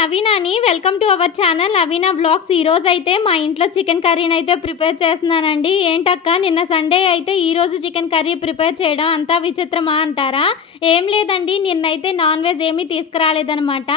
నవీనాని. Welcome to our channel Naveena vlogs. ఈరోజు అయితే మా ఇంట్లో చికెన్ కర్రీని అయితే ప్రిపేర్ చేస్తున్నానండి. ఏంటక్క నిన్న సండే అయితే ఈరోజు చికెన్ కర్రీ ప్రిపేర్ చేయడం అంతా విచిత్రమా అంటారా? ఏం లేదండి, నిన్నైతే నాన్ వెజ్ ఏమీ తీసుకురాలేదనమాట.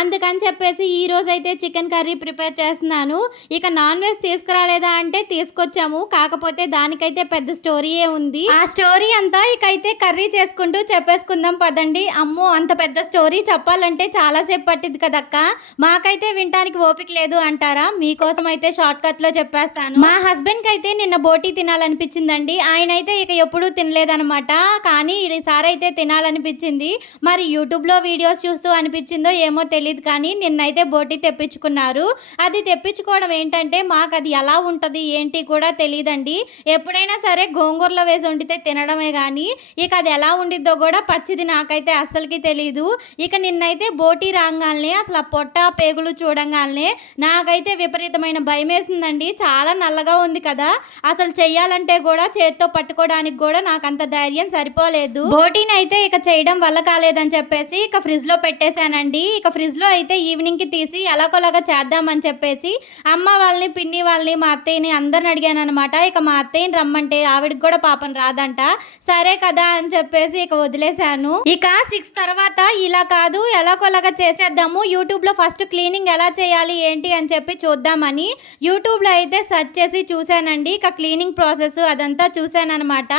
అందుకని చెప్పేసి ఈరోజు అయితే చికెన్ కర్రీ ప్రిపేర్ చేస్తున్నాను. ఇక నాన్ వెజ్ తీసుకురాలేదా అంటే తీసుకొచ్చాము, కాకపోతే దానికైతే పెద్ద స్టోరీయే ఉంది. ఆ స్టోరీ అంతా ఇకైతే కర్రీ చేసుకుంటూ చెప్పేసుకుందాం పదండి. అమ్మో, అంత పెద్ద స్టోరీ చెప్పాలంటే చాలాసేపు పట్టింది కదక్క, మాకైతే వినటానికి ఓపిక లేదు అంటారా? మీకోసం అయితే షార్ట్ కట్ లో చెప్పేస్తాను. మా హస్బెండ్ కి అయితే నిన్న బోటీ తినాలనిపించిందండి. ఆయన అయితే ఇక ఎప్పుడూ తినలేదనమాట, కానీ ఈసారి అయితే తినాలనిపించింది. మరి యూట్యూబ్ లో వీడియోస్ చూస్తూ అనిపించిందో ఏమో తెలియదు, కానీ నిన్నైతే బోటీ తెప్పించుకున్నారు. అది తెప్పించుకోవడం ఏంటంటే మాకు అది ఎలా ఉంటుంది ఏంటి కూడా తెలియదండి. ఎప్పుడైనా సరే గోంగూరలో వేసి వండితే తినడమే కానీ ఇక అది ఎలా ఉండిద్దో కూడా పచ్చిది నాకైతే అస్సలకి తెలియదు. ఇక నిన్నైతే బోటీ రాగానే అసలు ఆ పొట్ట పేగులు చూడంగానే నాకైతే విపరీతమైన భయం వేసిందండి. చాలా నల్లగా ఉంది కదా, అసలు చెయ్యాలంటే కూడా చేత్తో పట్టుకోవడానికి కూడా నాకు అంత ధైర్యం సరిపోలేదు. బోటీని అయితే ఇక చేయడం వల్ల కాలేదని చెప్పేసి ఇక ఫ్రిడ్జ్ లో పెట్టేశానండి. ఇక ఫ్రిడ్జ్ లో అయితే ఈవినింగ్ కి తీసి ఎలాగోలాగా చేద్దామని చెప్పేసి అమ్మ వాళ్ళని, పిన్ని వాళ్ళని, మా అత్తయ్యని అందరిని అడిగాను అనమాట. ఇక మా అత్తయ్యని రమ్మంటే ఆవిడకి కూడా పాపం రాదంట. సరే కదా అని చెప్పేసి ఇక వదిలేశాను. ఇక 6 తర్వాత ఇలా కాదు ఎలాగోలాగా చేసేద్దాము, యూట్యూబ్లో ఫస్ట్ క్లీనింగ్ ఎలా చేయాలి ఏంటి అని చెప్పి చూద్దామని యూట్యూబ్లో అయితే సెర్చ్ చేసి చూశానండి. ఇక క్లీనింగ్ ప్రాసెస్ అదంతా చూశానమాట.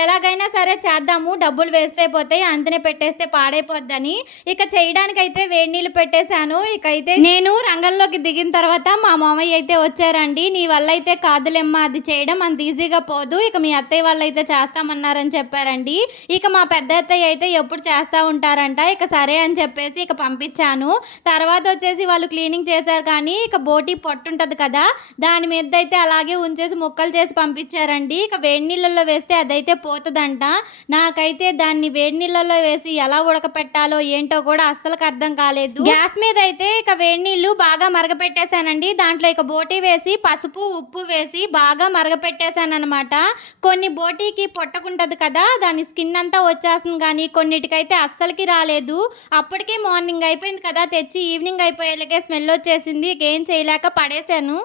ఎలాగైనా సరే చేద్దాము, డబ్బులు వేస్ట్ అయిపోతాయి, అంతనే పెట్టేస్తే పాడైపోద్దని ఇక చేయడానికి అయితే వేడి నీళ్ళు పెట్టేశాను. ఇక అయితే నేను రంగంలోకి దిగిన తర్వాత మా మామయ్య అయితే వచ్చారండి. నీ వల్ల అయితే కాదులేమ్మా, అది చేయడం అంత ఈజీగా పోదు, ఇక మీ అత్తయ్య వాళ్ళు అయితే చేస్తామన్నారని చెప్పారండి. ఇక మా పెద్ద అత్తయ్య అయితే ఎప్పుడు చేస్తూ ఉంటారంట. ఇక సరే అని చెప్పేసి ఇక పంపించాను. తర్వాత వచ్చేసి వాళ్ళు క్లీనింగ్ చేశారు, కానీ ఇక బోటీ పొట్టు ఉంటుంది కదా, దాని మీద అయితే అలాగే ఉంచేసి ముక్కలు చేసి పంపించారండి. ఇక వేడి నీళ్ళల్లో వేస్తే అదైతే పోతుందంట. నాకైతే దాన్ని వేడి నీళ్ళల్లో వేసి ఎలా ఉడకపెట్టాలో ఏంటో కూడా అస్సలకు అర్థం కాలేదు. గ్యాస్ మీద అయితే ఇక వేడి నీళ్ళు బాగా మరగపెట్టేశానండి. దాంట్లో ఇక బోటీ వేసి పసుపు ఉప్పు వేసి బాగా మరగపెట్టేశాను అనమాట. కొన్ని బోటీకి పొట్టకుంటది కదా, దాని స్కిన్ అంతా వచ్చేస్తుంది, కానీ కొన్నిటికైతే అస్సలకి రాలేదు. అప్పటికే మార్నింగ్ అయిపోయింది కదా, తెచ్చి ఈవినింగ్ అయిపోయేలాగే స్మెల్ వచ్చేసింది. ఏం చేయలేక పడేశాను.